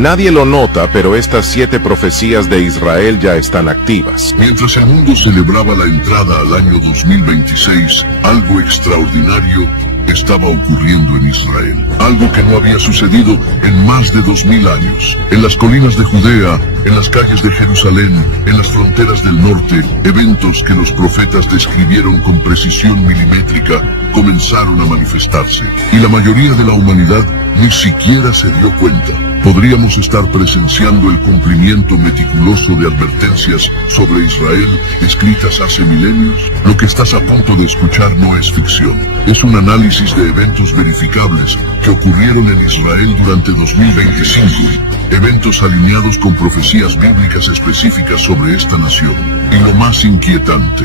Nadie lo nota, pero estas 7 profecías de Israel ya están activas. Mientras el mundo celebraba la entrada al año 2026, algo extraordinario estaba ocurriendo en Israel. Algo que no había sucedido en más de 2000 años. En las colinas de Judea, en las calles de Jerusalén, en las fronteras del norte, eventos que los profetas describieron con precisión milimétrica comenzaron a manifestarse. Y la mayoría de la humanidad ni siquiera se dio cuenta. Podríamos estar presenciando el cumplimiento meticuloso de advertencias sobre Israel escritas hace milenios. Lo que estás a punto de escuchar no es ficción. Es un análisis de eventos verificables que ocurrieron en Israel durante 2025. Eventos alineados con profecías bíblicas específicas sobre esta nación. Y lo más inquietante,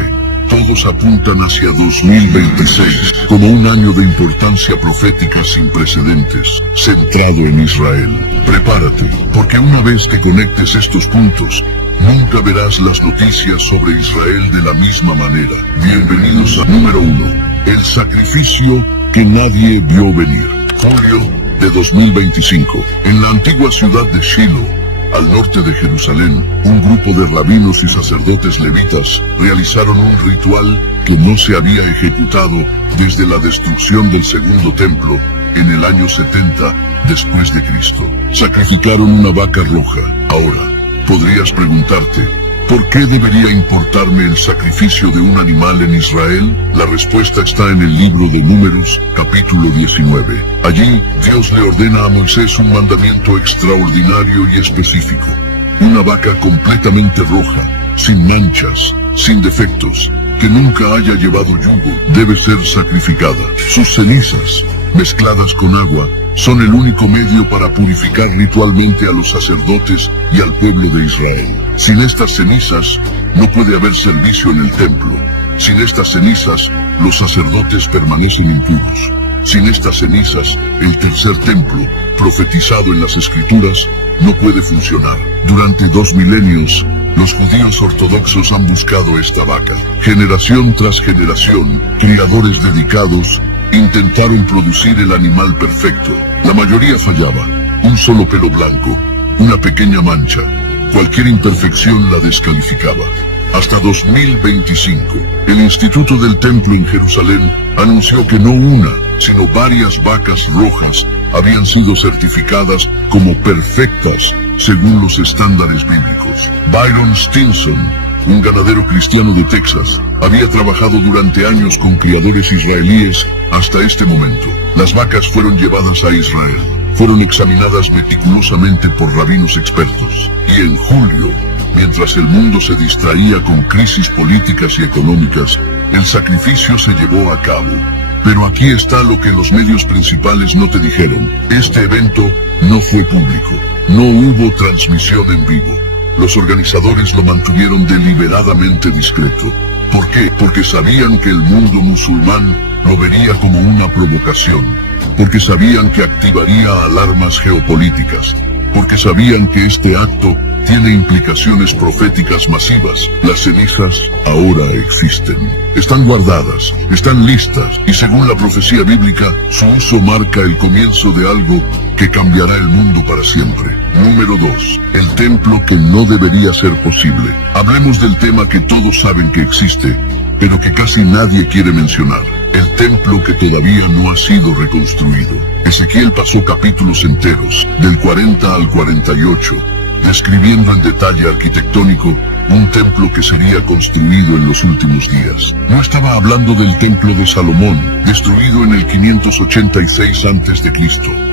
todos apuntan hacia 2026 como un año de importancia profética sin precedentes, centrado en Israel. Prepárate, porque una vez que conectes estos puntos, nunca verás las noticias sobre Israel de la misma manera. Bienvenidos a número 1, el sacrificio que nadie vio venir. Julio de 2025, en la antigua ciudad de Shiloh, al norte de Jerusalén, un grupo de rabinos y sacerdotes levitas realizaron un ritual que no se había ejecutado desde la destrucción del segundo templo en el año 70 después de Cristo. Sacrificaron una vaca roja. Ahora, podrías preguntarte, ¿por qué debería importarme el sacrificio de un animal en Israel? La respuesta está en el libro de Números, capítulo 19. Allí, Dios le ordena a Moisés un mandamiento extraordinario y específico. Una vaca completamente roja, sin manchas, sin defectos, que nunca haya llevado yugo, debe ser sacrificada. Sus cenizas, mezcladas con agua, son el único medio para purificar ritualmente a los sacerdotes y al pueblo de Israel. Sin estas cenizas, no puede haber servicio en el templo. Sin estas cenizas, los sacerdotes permanecen impuros. Sin estas cenizas, el tercer templo, profetizado en las Escrituras, no puede funcionar. Durante 2 milenios, los judíos ortodoxos han buscado esta vaca. Generación tras generación, criadores dedicados intentaron producir el animal perfecto. La mayoría fallaba. Un solo pelo blanco, una pequeña mancha. Cualquier imperfección la descalificaba. Hasta 2025, el Instituto del Templo en Jerusalén anunció que no una, sino varias vacas rojas habían sido certificadas como perfectas según los estándares bíblicos. Byron Stinson, un ganadero cristiano de Texas, había trabajado durante años con criadores israelíes hasta este momento. Las vacas fueron llevadas a Israel. Fueron examinadas meticulosamente por rabinos expertos. Y en julio, mientras el mundo se distraía con crisis políticas y económicas, el sacrificio se llevó a cabo. Pero aquí está lo que los medios principales no te dijeron. Este evento no fue público. No hubo transmisión en vivo. Los organizadores lo mantuvieron deliberadamente discreto. ¿Por qué? Porque sabían que el mundo musulmán lo vería como una provocación. Porque sabían que activaría alarmas geopolíticas. Porque sabían que este acto tiene implicaciones proféticas masivas. Las cenizas ahora existen. Están guardadas, están listas, y según la profecía bíblica, su uso marca el comienzo de algo que cambiará el mundo para siempre. Número 2. El templo que no debería ser posible. Hablemos del tema que todos saben que existe, pero que casi nadie quiere mencionar. El templo que todavía no ha sido reconstruido. Ezequiel pasó capítulos enteros, del 40 al 48, describiendo en detalle arquitectónico un templo que sería construido en los últimos días. No estaba hablando del templo de Salomón, destruido en el 586 a.C.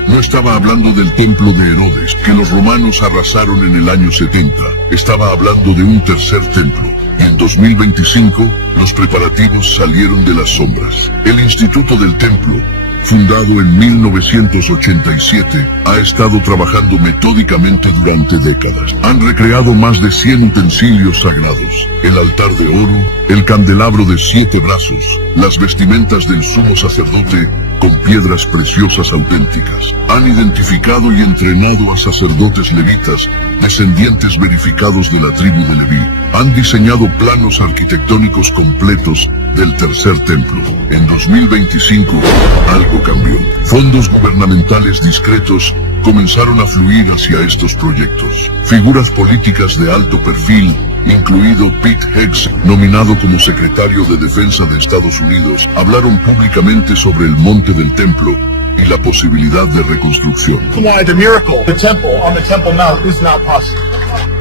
No estaba hablando del templo de Herodes, que los romanos arrasaron en el año 70. Estaba hablando de un tercer templo. Y en 2025, los preparativos salieron de las sombras. El Instituto del Templo, fundado en 1987, ha estado trabajando metódicamente durante décadas. Han recreado más de 100 utensilios sagrados: el altar de oro, el candelabro de 7 brazos, las vestimentas del sumo sacerdote con piedras preciosas auténticas. Han identificado y entrenado a sacerdotes levitas, descendientes verificados de la tribu de Leví. Han diseñado planos arquitectónicos completos del tercer templo. En 2025, algo cambió. Fondos gubernamentales discretos comenzaron a fluir hacia estos proyectos. Figuras políticas de alto perfil, incluido Pete Hegseth, nominado como secretario de Defensa de Estados Unidos, hablaron públicamente sobre el monte del templo y la posibilidad de reconstrucción. The miracle, the temple on the Temple Mount is not possible.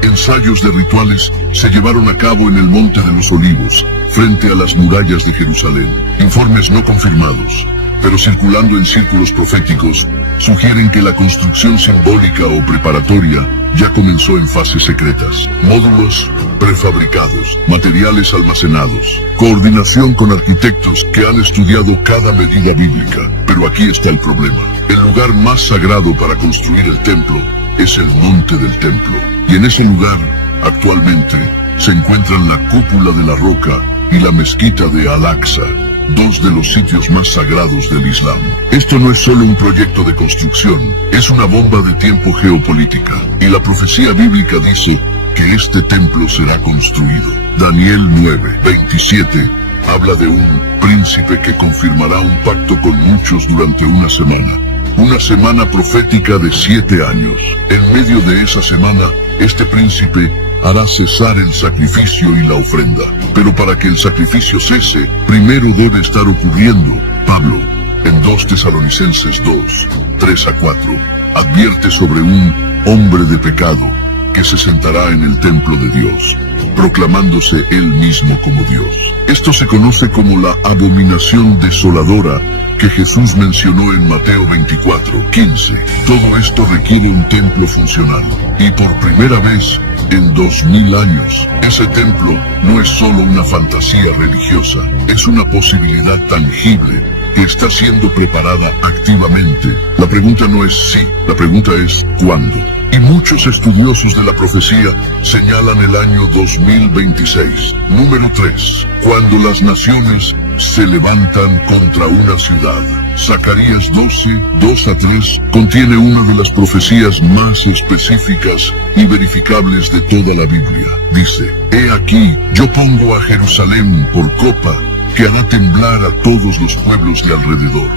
Ensayos de rituales se llevaron a cabo en el Monte de los Olivos, frente a las murallas de Jerusalén. Informes no confirmados, pero circulando en círculos proféticos, sugieren que la construcción simbólica o preparatoria ya comenzó en fases secretas. Módulos prefabricados, materiales almacenados, coordinación con arquitectos que han estudiado cada medida bíblica. Pero aquí está el problema. El lugar más sagrado para construir el templo es el monte del templo. Y en ese lugar, actualmente, se encuentran la cúpula de la roca y la mezquita de Al-Aqsa, dos de los sitios más sagrados del Islam. Esto no es solo un proyecto de construcción, es una bomba de tiempo geopolítica. Y la profecía bíblica dice que este templo será construido. Daniel 9:27 habla de un príncipe que confirmará un pacto con muchos durante una semana. Una semana profética de 7 años. En medio de esa semana, este príncipe hará cesar el sacrificio y la ofrenda. Pero para que el sacrificio cese, primero debe estar ocurriendo. Pablo, en 2 Tesalonicenses 2:3-4, advierte sobre un hombre de pecado que se sentará en el templo de Dios, proclamándose él mismo como Dios. Esto se conoce como la abominación desoladora que Jesús mencionó en Mateo 24:15. Todo esto requiere un templo funcional. Y por primera vez en 2000 años, ese templo no es solo una fantasía religiosa, es una posibilidad tangible que está siendo preparada activamente. La pregunta no es si, la pregunta es cuándo. Y muchos estudiosos de la profecía señalan el año 2026. Número 3. Cuando las naciones se levantan contra una ciudad. Zacarías 12:2-3 contiene una de las profecías más específicas y verificables de toda la Biblia. Dice: He aquí, yo pongo a Jerusalén por copa que hará temblar a todos los pueblos de alrededor.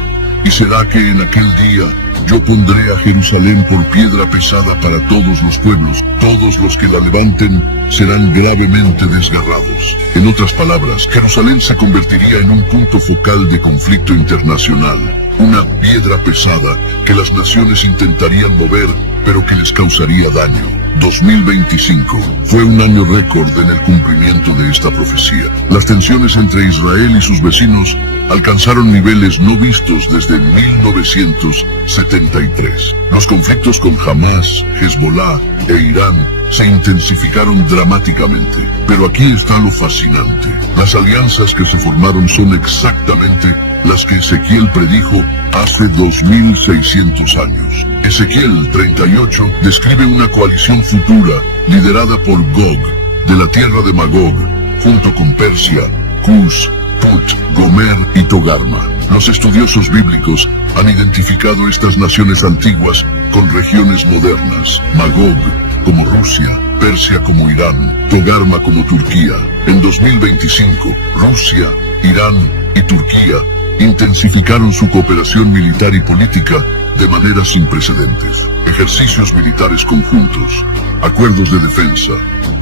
Y será que en aquel día yo pondré a Jerusalén por piedra pesada para todos los pueblos. Todos los que la levanten serán gravemente desgarrados. En otras palabras, Jerusalén se convertiría en un punto focal de conflicto internacional. Una piedra pesada que las naciones intentarían mover, pero que les causaría daño. 2025 fue un año récord en el cumplimiento de esta profecía. Las tensiones entre Israel y sus vecinos alcanzaron niveles no vistos desde 1973. Los conflictos con Hamas, Hezbollah e Irán se intensificaron dramáticamente. Pero aquí está lo fascinante. Las alianzas que se formaron son exactamente las que Ezequiel predijo hace 2600 años. Ezequiel 38 describe una coalición futura liderada por Gog, de la tierra de Magog, junto con Persia, Cus, Put, Gomer y Togarma. Los estudiosos bíblicos han identificado estas naciones antiguas con regiones modernas: Magog como Rusia, Persia como Irán, Togarma como Turquía. En 2025, Rusia, Irán y Turquía intensificaron su cooperación militar y política de manera sin precedentes. Ejercicios militares conjuntos, acuerdos de defensa,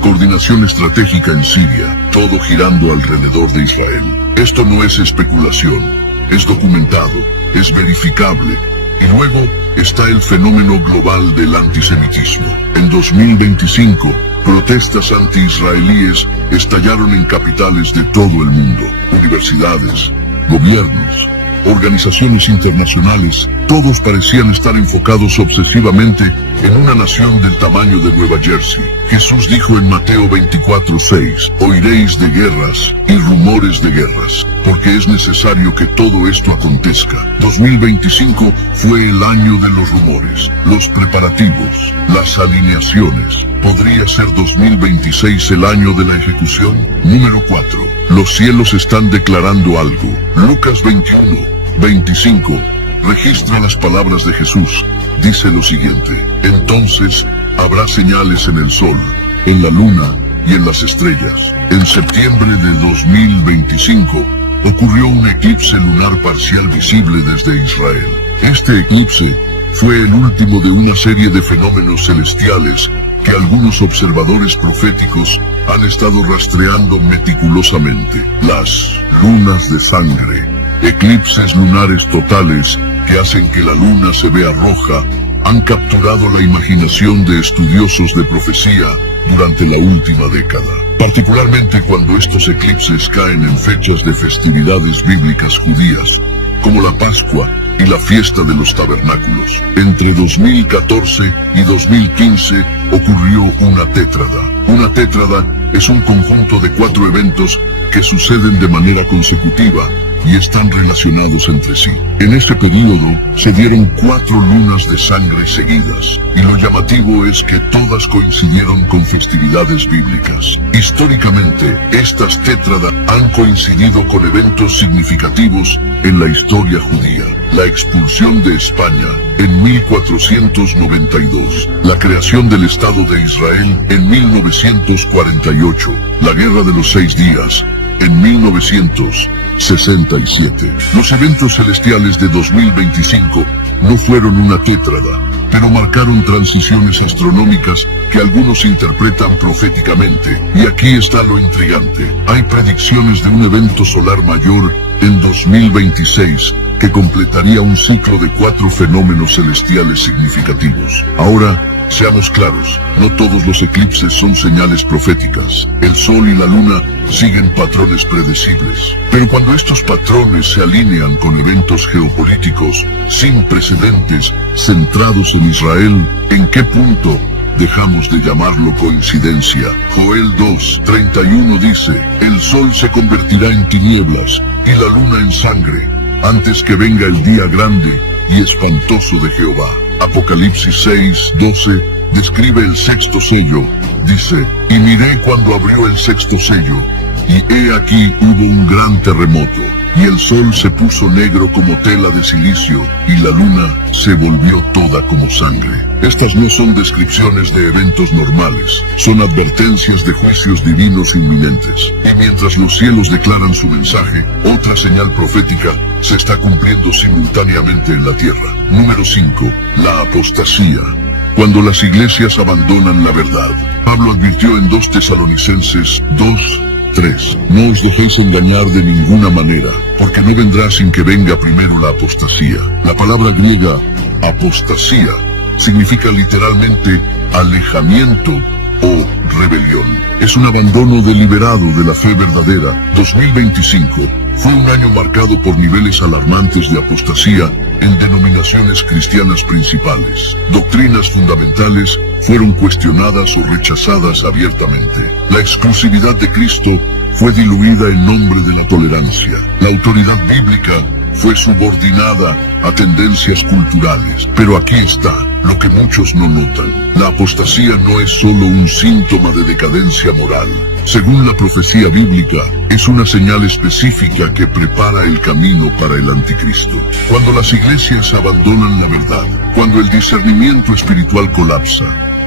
coordinación estratégica en Siria, todo girando alrededor de Israel. Esto no es especulación, es documentado, es verificable. Y luego está el fenómeno global del antisemitismo. En 2025, protestas anti-israelíes estallaron en capitales de todo el mundo. Universidades, gobiernos, organizaciones internacionales, todos parecían estar enfocados obsesivamente en una nación del tamaño de Nueva Jersey. Jesús dijo en Mateo 24:6, oiréis de guerras y rumores de guerras, porque es necesario que todo esto acontezca. 2025 fue el año de los rumores, los preparativos, las alineaciones. ¿Podría ser 2026 el año de la ejecución? Número 4. Los cielos están declarando algo. Lucas 21:25 registra las palabras de Jesús. Dice lo siguiente: entonces habrá señales en el sol, en la luna y en las estrellas. En septiembre de 2025 ocurrió un eclipse lunar parcial visible desde Israel. Este eclipse fue el último de una serie de fenómenos celestiales que algunos observadores proféticos han estado rastreando meticulosamente. Las lunas de sangre, eclipses lunares totales que hacen que la luna se vea roja, han capturado la imaginación de estudiosos de profecía durante la última década, particularmente cuando estos eclipses caen en fechas de festividades bíblicas judías, como la Pascua y la fiesta de los tabernáculos. Entre 2014 y 2015 ocurrió una tétrada. Una tétrada es un conjunto de 4 eventos que suceden de manera consecutiva y están relacionados entre sí. En este período se dieron 4 lunas de sangre seguidas, y lo llamativo es que todas coincidieron con festividades bíblicas. Históricamente, estas tétradas han coincidido con eventos significativos en la historia judía. La expulsión de España en 1492, la creación del Estado de Israel en 1948, la Guerra de los 6 Días en 1967. Los eventos celestiales de 2025 no fueron una tétrada, pero marcaron transiciones astronómicas que algunos interpretan proféticamente. Y aquí está lo intrigante. Hay predicciones de un evento solar mayor en 2026 que completaría un ciclo de 4 fenómenos celestiales significativos. Ahora, seamos claros, no todos los eclipses son señales proféticas. El Sol y la Luna siguen patrones predecibles. Pero cuando estos patrones se alinean con eventos geopolíticos sin precedentes centrados en Israel, ¿en qué punto dejamos de llamarlo coincidencia? Joel 2:31 dice: el Sol se convertirá en tinieblas y la Luna en sangre, antes que venga el día grande y espantoso de Jehová. Apocalipsis 6:12 describe el 6º sello. Dice: y miré cuando abrió el 6º sello, y he aquí hubo un gran terremoto, y el sol se puso negro como tela de silicio, y la luna se volvió toda como sangre. Estas no son descripciones de eventos normales, son advertencias de juicios divinos inminentes. Y mientras los cielos declaran su mensaje, otra señal profética se está cumpliendo simultáneamente en la tierra. Número 5. La apostasía. Cuando las iglesias abandonan la verdad. Pablo advirtió en 2 Tesalonicenses 2:3: no os dejéis engañar de ninguna manera, porque no vendrá sin que venga primero la apostasía. La palabra griega apostasía significa literalmente alejamiento o rebelión. Es un abandono deliberado de la fe verdadera. 2025 fue un año marcado por niveles alarmantes de apostasía en denominaciones cristianas principales. Doctrinas fundamentales fueron cuestionadas o rechazadas abiertamente. La exclusividad de Cristo fue diluida en nombre de la tolerancia. La autoridad bíblica fue subordinada a tendencias culturales. Pero aquí está lo que muchos no notan. La apostasía no es solo un síntoma de decadencia moral. Según la profecía bíblica, es una señal específica que prepara el camino para el anticristo. Cuando las iglesias abandonan la verdad, cuando el discernimiento espiritual colapsa,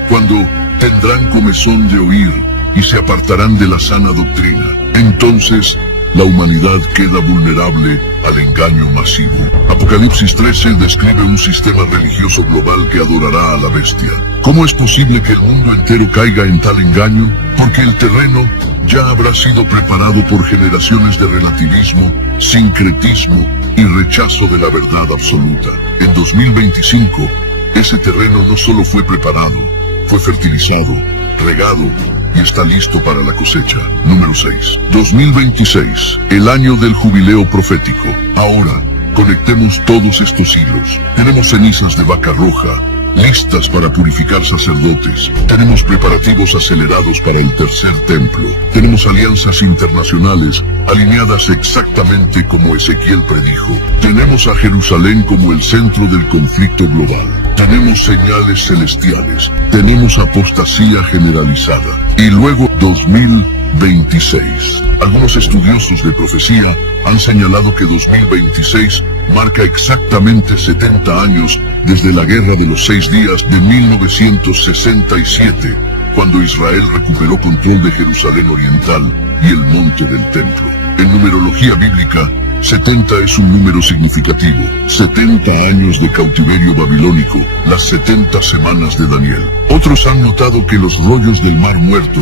cuando tendrán comezón de oír y se apartarán de la sana doctrina, entonces la humanidad queda vulnerable al engaño masivo. Apocalipsis 13 describe un sistema religioso global que adorará a la bestia. ¿Cómo es posible que el mundo entero caiga en tal engaño? Porque el terreno ya habrá sido preparado por generaciones de relativismo, sincretismo y rechazo de la verdad absoluta. En 2025, ese terreno no solo fue preparado, fue fertilizado, regado, y está listo para la cosecha. Número 6. 2026, el año del jubileo profético. Ahora, conectemos todos estos hilos. Tenemos cenizas de vaca roja, listas para purificar sacerdotes. Tenemos preparativos acelerados para el tercer templo. Tenemos alianzas internacionales alineadas exactamente como Ezequiel predijo. Tenemos a Jerusalén como el centro del conflicto global. Tenemos señales celestiales. Tenemos apostasía generalizada. Y luego 2026. Algunos estudiosos de profecía han señalado que 2026 marca exactamente 70 años desde la Guerra de los 6 Días de 1967, cuando Israel recuperó control de Jerusalén Oriental y el monte del templo. En numerología bíblica 70 es un número significativo. 70 años de cautiverio babilónico, las 70 semanas de Daniel. Otros han notado que los rollos del Mar Muerto,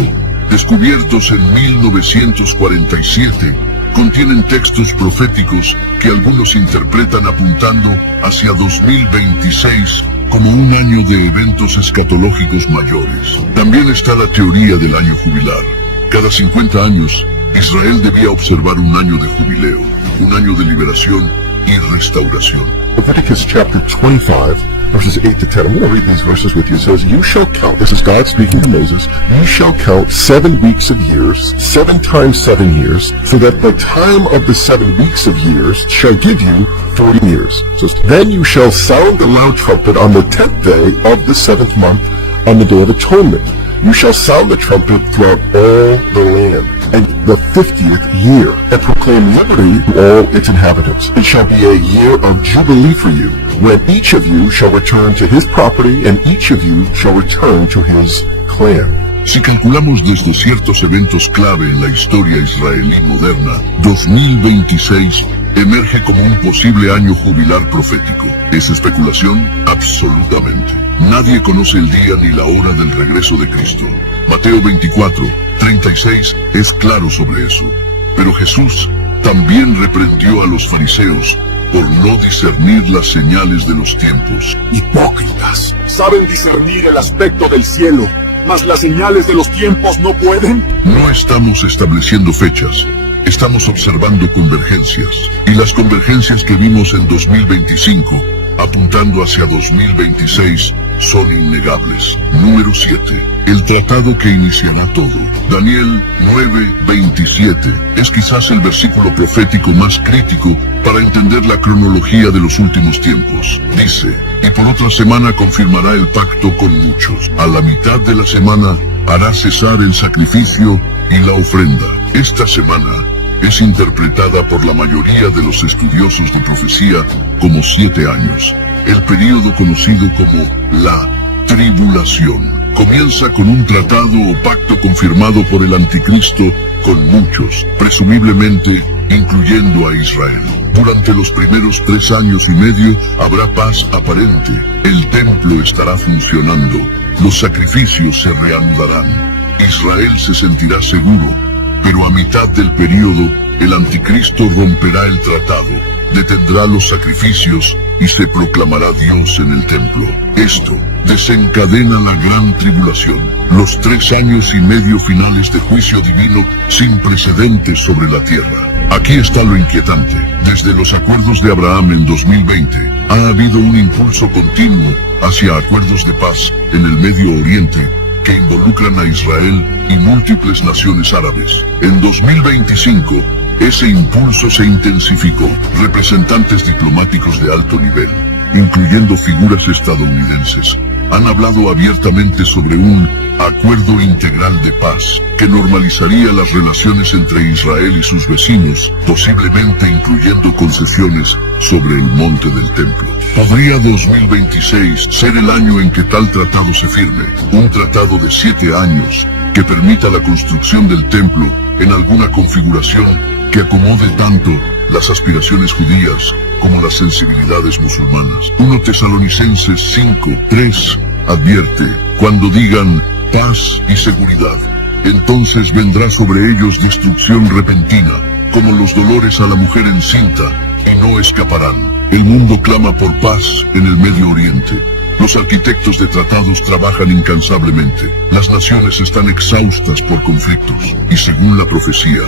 descubiertos en 1947, contienen textos proféticos que algunos interpretan apuntando hacia 2026 como un año de eventos escatológicos mayores. También está la teoría del año jubilar. Cada 50 años, Israel debía observar un año de jubileo, un año de liberación y restauración. Leviticus chapter 25, verses 8 to 10. I'm going to read these verses with you. It says, you shall count, this is God speaking to Moses, you shall count 7 weeks of years, 7 times 7 years, so that the time of the 7 weeks of years shall give you 40 years. It says, then you shall sound the loud trumpet on the 10th day of the 7th month, on the day of atonement. You shall sound the trumpet throughout all the land, and the 50th year, and proclaim liberty to all its inhabitants. It shall be a year of jubilee for you, when each of you shall return to his property, and each of you shall return to his clan. Si calculamos desde ciertos eventos clave en la historia israelí moderna, 2026 emerge como un posible año jubilar profético. ¿Es especulación? Absolutamente. Nadie conoce el día ni la hora del regreso de Cristo. Mateo 24:36 es claro sobre eso. Pero Jesús también reprendió a los fariseos por no discernir las señales de los tiempos. Hipócritas, saben discernir el aspecto del cielo, mas las señales de los tiempos no pueden. No estamos estableciendo fechas. Estamos observando convergencias, y las convergencias que vimos en 2025, apuntando hacia 2026, son innegables. Número 7. El tratado que iniciará todo. Daniel 9:27 es quizás el versículo profético más crítico para entender la cronología de los últimos tiempos. Dice, y por otra semana confirmará el pacto con muchos. A la mitad de la semana hará cesar el sacrificio y la ofrenda. Esta semana es interpretada por la mayoría de los estudiosos de profecía como 7 años. El período conocido como la tribulación comienza con un tratado o pacto confirmado por el anticristo con muchos, presumiblemente incluyendo a Israel. Durante los primeros 3 años y medio habrá paz aparente. El templo estará funcionando. Los sacrificios se reanudarán. Israel se sentirá seguro. Pero a mitad del período, el anticristo romperá el tratado, detendrá los sacrificios y se proclamará Dios en el templo. Esto desencadena la gran tribulación, los 3 años y medio finales de juicio divino sin precedentes sobre la tierra. Aquí está lo inquietante. Desde los acuerdos de Abraham en 2020, ha habido un impulso continuo hacia acuerdos de paz en el Medio Oriente, que involucran a Israel y múltiples naciones árabes. En 2025, ese impulso se intensificó. Representantes diplomáticos de alto nivel, incluyendo figuras estadounidenses, han hablado abiertamente sobre un acuerdo integral de paz que normalizaría las relaciones entre Israel y sus vecinos, posiblemente incluyendo concesiones sobre el monte del templo. ¿Podría 2026 ser el año en que tal tratado se firme? Un tratado de 7 años que permita la construcción del templo en alguna configuración que acomode tanto las aspiraciones judías como las sensibilidades musulmanas. 1 Tesalonicenses 5:3 advierte, cuando digan paz y seguridad, entonces vendrá sobre ellos destrucción repentina, como los dolores a la mujer encinta, y no escaparán. El mundo clama por paz en el Medio Oriente. Los arquitectos de tratados trabajan incansablemente. Las naciones están exhaustas por conflictos, y según la profecía,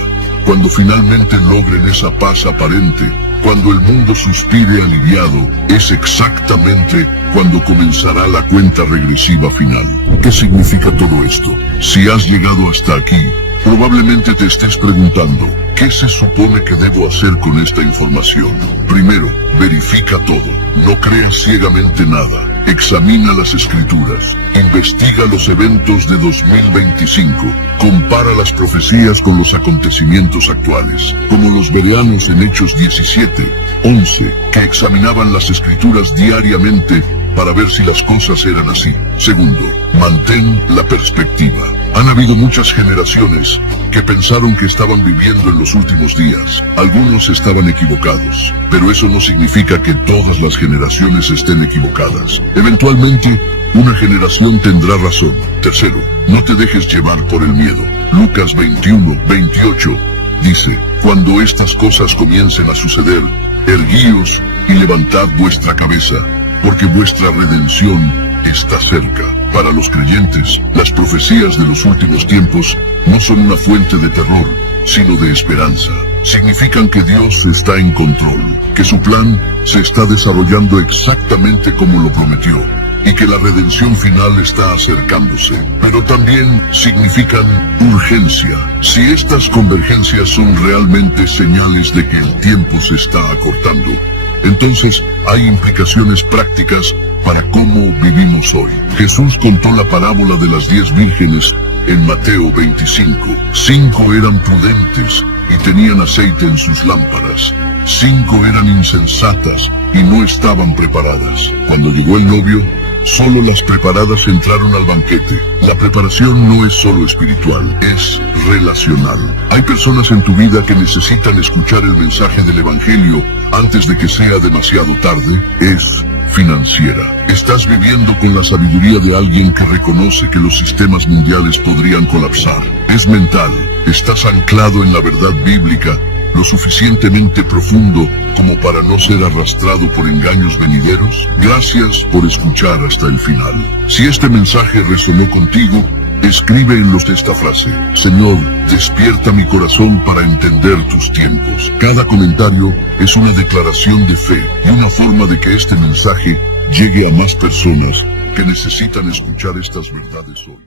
cuando finalmente logren esa paz aparente, cuando el mundo suspire aliviado, es exactamente cuando comenzará la cuenta regresiva final. ¿Qué significa todo esto? Si has llegado hasta aquí, probablemente te estés preguntando, ¿qué se supone que debo hacer con esta información? Primero, verifica todo. No creas ciegamente nada. Examina las escrituras. Investiga los eventos de 2025. Compara las profecías con los acontecimientos actuales, como los bereanos en Hechos 17:11, que examinaban las escrituras diariamente para ver si las cosas eran así. Segundo, mantén la perspectiva. Han habido muchas generaciones que pensaron que estaban viviendo en los últimos días. Algunos estaban equivocados, pero eso no significa que todas las generaciones estén equivocadas. Eventualmente, una generación tendrá razón. Tercero, no te dejes llevar por el miedo. Lucas 21:28 dice, cuando estas cosas comiencen a suceder, erguíos y levantad vuestra cabeza, porque vuestra redención está cerca. Para los creyentes, las profecías de los últimos tiempos no son una fuente de terror, sino de esperanza. Significan que Dios está en control, que su plan se está desarrollando exactamente como lo prometió, y que la redención final está acercándose. Pero también significan urgencia. Si estas convergencias son realmente señales de que el tiempo se está acortando, entonces hay implicaciones prácticas para cómo vivimos hoy. Jesús contó la parábola de las 10 vírgenes en Mateo 25. 5 eran prudentes y tenían aceite en sus lámparas. 5 eran insensatas y no estaban preparadas. Cuando llegó el novio, solo las preparadas entraron al banquete. La preparación no es solo espiritual, es relacional. Hay personas en tu vida que necesitan escuchar el mensaje del Evangelio antes de que sea demasiado tarde. Es financiera. Estás viviendo con la sabiduría de alguien que reconoce que los sistemas mundiales podrían colapsar. Es mental. Estás anclado en la verdad bíblica lo suficientemente profundo como para no ser arrastrado por engaños venideros. Gracias por escuchar hasta el final. Si este mensaje resonó contigo, escribe en los de esta frase: Señor, despierta mi corazón para entender tus tiempos. Cada comentario es una declaración de fe y una forma de que este mensaje llegue a más personas que necesitan escuchar estas verdades hoy.